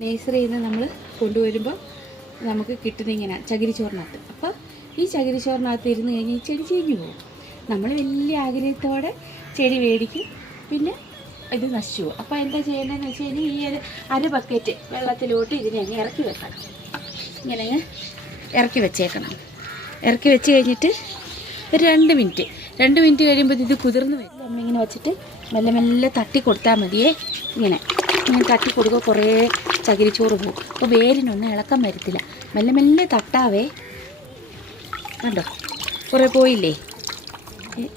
നേഴ്സറിയിൽ നിന്ന് നമ്മൾ കൊണ്ടുവരുമ്പോൾ നമുക്ക് കിട്ടുന്ന ഇങ്ങനെ ചകിരിച്ചോറിനകത്ത്. അപ്പോൾ ഈ ചകിരിച്ചോറിനകത്ത് ഇരുന്ന് കഴിഞ്ഞ് ഈ ചെടി ചീഞ്ഞു പോകും. നമ്മൾ വലിയ ആഗ്രഹത്തോടെ ചെടി മേടിക്കും, പിന്നെ ഇത് നശിച്ചു പോകും. അപ്പോൾ എന്താ ചെയ്യേണ്ടതെന്ന് വെച്ച് കഴിഞ്ഞാൽ ഈ അര ബക്കറ്റ് വെള്ളത്തിലോട്ട് ഇതിനെ അങ്ങ് ഇറക്കി വെക്കണം. ഇങ്ങനെ ഇറക്കി വെച്ചേക്കണം. ഇറക്കി വെച്ച് കഴിഞ്ഞിട്ട് ഒരു 2 മിനിറ്റ് കഴിയുമ്പോൾ ഇത് കുതിർന്ന് വരും. നമ്മളിങ്ങനെ വെച്ചിട്ട് മെല്ലെ മെല്ലെ തട്ടി കൊടുത്താൽ മതിയേ. ഇങ്ങനെ തട്ടി കൊടുക്കുക, കുറേ ചകിരിച്ചോറ് പോകും. അപ്പോൾ വേരിനൊന്നും ഇളക്കം വരത്തില്ല. മെല്ലെ മെല്ലെ തട്ടാവേ. കണ്ടോ, കുറേ പോയില്ലേ?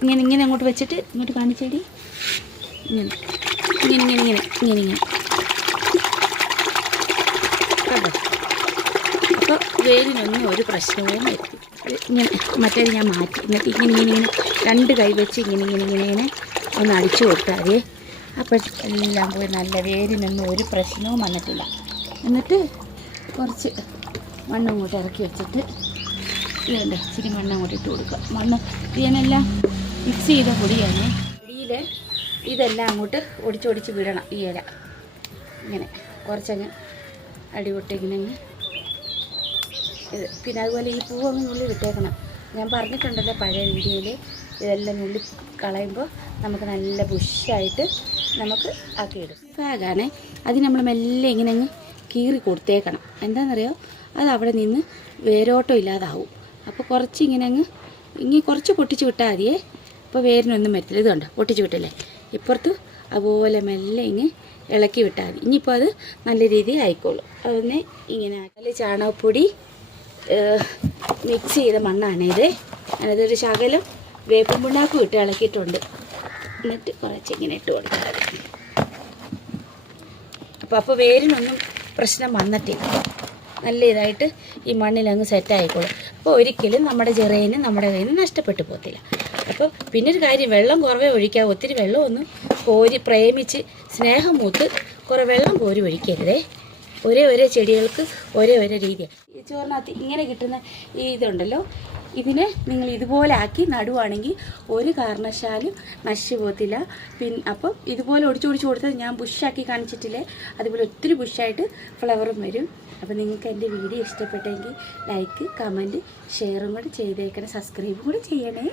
ഇങ്ങനെ അങ്ങോട്ട് വെച്ചിട്ട് ഇങ്ങോട്ട് കാണിച്ചേടി. ഇങ്ങനെ കണ്ടോ. അപ്പോൾ വേരിനൊന്നും ഒരു പ്രശ്നവും വരും. ഇങ്ങനെ മറ്റേത് ഞാൻ മാറ്റി. എന്നിട്ട് ഇങ്ങനെ 2 കൈ വെച്ച് ഇങ്ങനെ ഒന്ന് അടിച്ചു കൊടുത്താൽ മതി. അപ്പോൾ എല്ലാം പോയി നല്ല വേരിനൊന്നും ഒരു പ്രശ്നവും വന്നിട്ടില്ല. എന്നിട്ട് കുറച്ച് മണ്ണ് അങ്ങോട്ട് ഇറക്കി വെച്ചിട്ട് ഇതുണ്ട്, ഇച്ചിരി മണ്ണ് അങ്ങോട്ട് ഇട്ട് കൊടുക്കുക. മണ്ണ് ഇതിനെല്ലാം മിക്സ് ചെയ്ത പൊടിയാണ്. പൊടിയിൽ ഇതെല്ലാം അങ്ങോട്ട് ഒടിച്ചൊടിച്ച് വിടണം. ഈ ഇല ഇങ്ങനെ കുറച്ചങ്ങ് അടിപൊട്ടി ഇങ്ങനെ ഇത്. പിന്നെ അതുപോലെ ഈ പൂവങ്ങ് നുള്ളി വിട്ടേക്കണം. ഞാൻ പറഞ്ഞിട്ടുണ്ടല്ലോ പഴയ വീഡിയോയിൽ, ഇതെല്ലാം നുള്ളി കളയുമ്പോൾ നമുക്ക് നല്ല ബുഷായിട്ട് നമുക്ക് ആക്കിയിടും. ഫാഗാണേ, അത് നമ്മൾ മെല്ലെ ഇങ്ങനെ അങ്ങ് കീറി കൊടുത്തേക്കണം. എന്താണെന്നറിയോ, അത് അവിടെ നിന്ന് വേരോട്ടം ഇല്ലാതാവും. അപ്പോൾ കുറച്ച് ഇങ്ങനെ കുറച്ച് പൊട്ടിച്ച് വിട്ടാൽ മതിയേ. അപ്പോൾ വേരിനൊന്നും വരത്തില്ല. ഇത് കണ്ടോ, പൊട്ടിച്ച് വിട്ടില്ലേ? ഇപ്പുറത്ത് അതുപോലെ മെല്ലെ ഇങ്ങനെ ഇളക്കി വിട്ടാൽ മതി. ഇനിയിപ്പോൾ അത് നല്ല രീതിയിൽ ആയിക്കോളും. അതിനെ ഇങ്ങനെ നല്ല ചാണകപ്പൊടി മിക്സ് ചെയ്ത മണ്ണാണിത്. അതിനകത്തൊരു ശകലം വേപ്പും പിണ്ണാക്കും ഇട്ട് ഇളക്കിയിട്ടുണ്ട്. എന്നിട്ട് കുറച്ച് ഇങ്ങനെ ഇട്ട് കൊടുത്താൽ മതി. അപ്പോൾ വേരിനൊന്നും പ്രശ്നം വന്നിട്ടില്ല. നല്ല ഇതായിട്ട് ഈ മണ്ണിലങ്ങ് സെറ്റായിക്കോളും. അപ്പോൾ ഒരിക്കലും നമ്മുടെ ജെറേന് നമ്മുടെ കയ്യിൽ നിന്ന് നഷ്ടപ്പെട്ടു പോകത്തില്ല. അപ്പോൾ പിന്നൊരു കാര്യം, വെള്ളം കുറവേ ഒഴിക്കാവൂ. ഒത്തിരി വെള്ളമൊന്നും കോരി പ്രേമിച്ച് സ്നേഹം മൂത്ത് കുറേ വെള്ളം കോരി ഒഴിക്കരുതേ. ഒരേ ചെടികൾക്ക് ഒരേ രീതിയാണ്. ഈ ചോറിനകത്ത് ഇങ്ങനെ കിട്ടുന്ന ഈ ഇതുണ്ടല്ലോ, ഇതിനെ നിങ്ങൾ ഇതുപോലെ ആക്കി നടുവാണെങ്കിൽ ഒരു കാരണവശാലും നശിച്ചു പോകത്തില്ല. അപ്പം ഇതുപോലെ ഒടിച്ചൊടിച്ച് കൊടുത്താൽ ഞാൻ ബുഷാക്കി കാണിച്ചിട്ടില്ലേ, അതുപോലെ ഒത്തിരി ബുഷായിട്ട് ഫ്ലവറും വരും. അപ്പോൾ നിങ്ങൾക്ക് എൻ്റെ വീഡിയോ ഇഷ്ടപ്പെട്ടെങ്കിൽ ലൈക്ക്, കമൻറ്റ്, ഷെയറും കൂടെ ചെയ്തേക്കണം. സബ്സ്ക്രൈബും കൂടെ ചെയ്യണേ.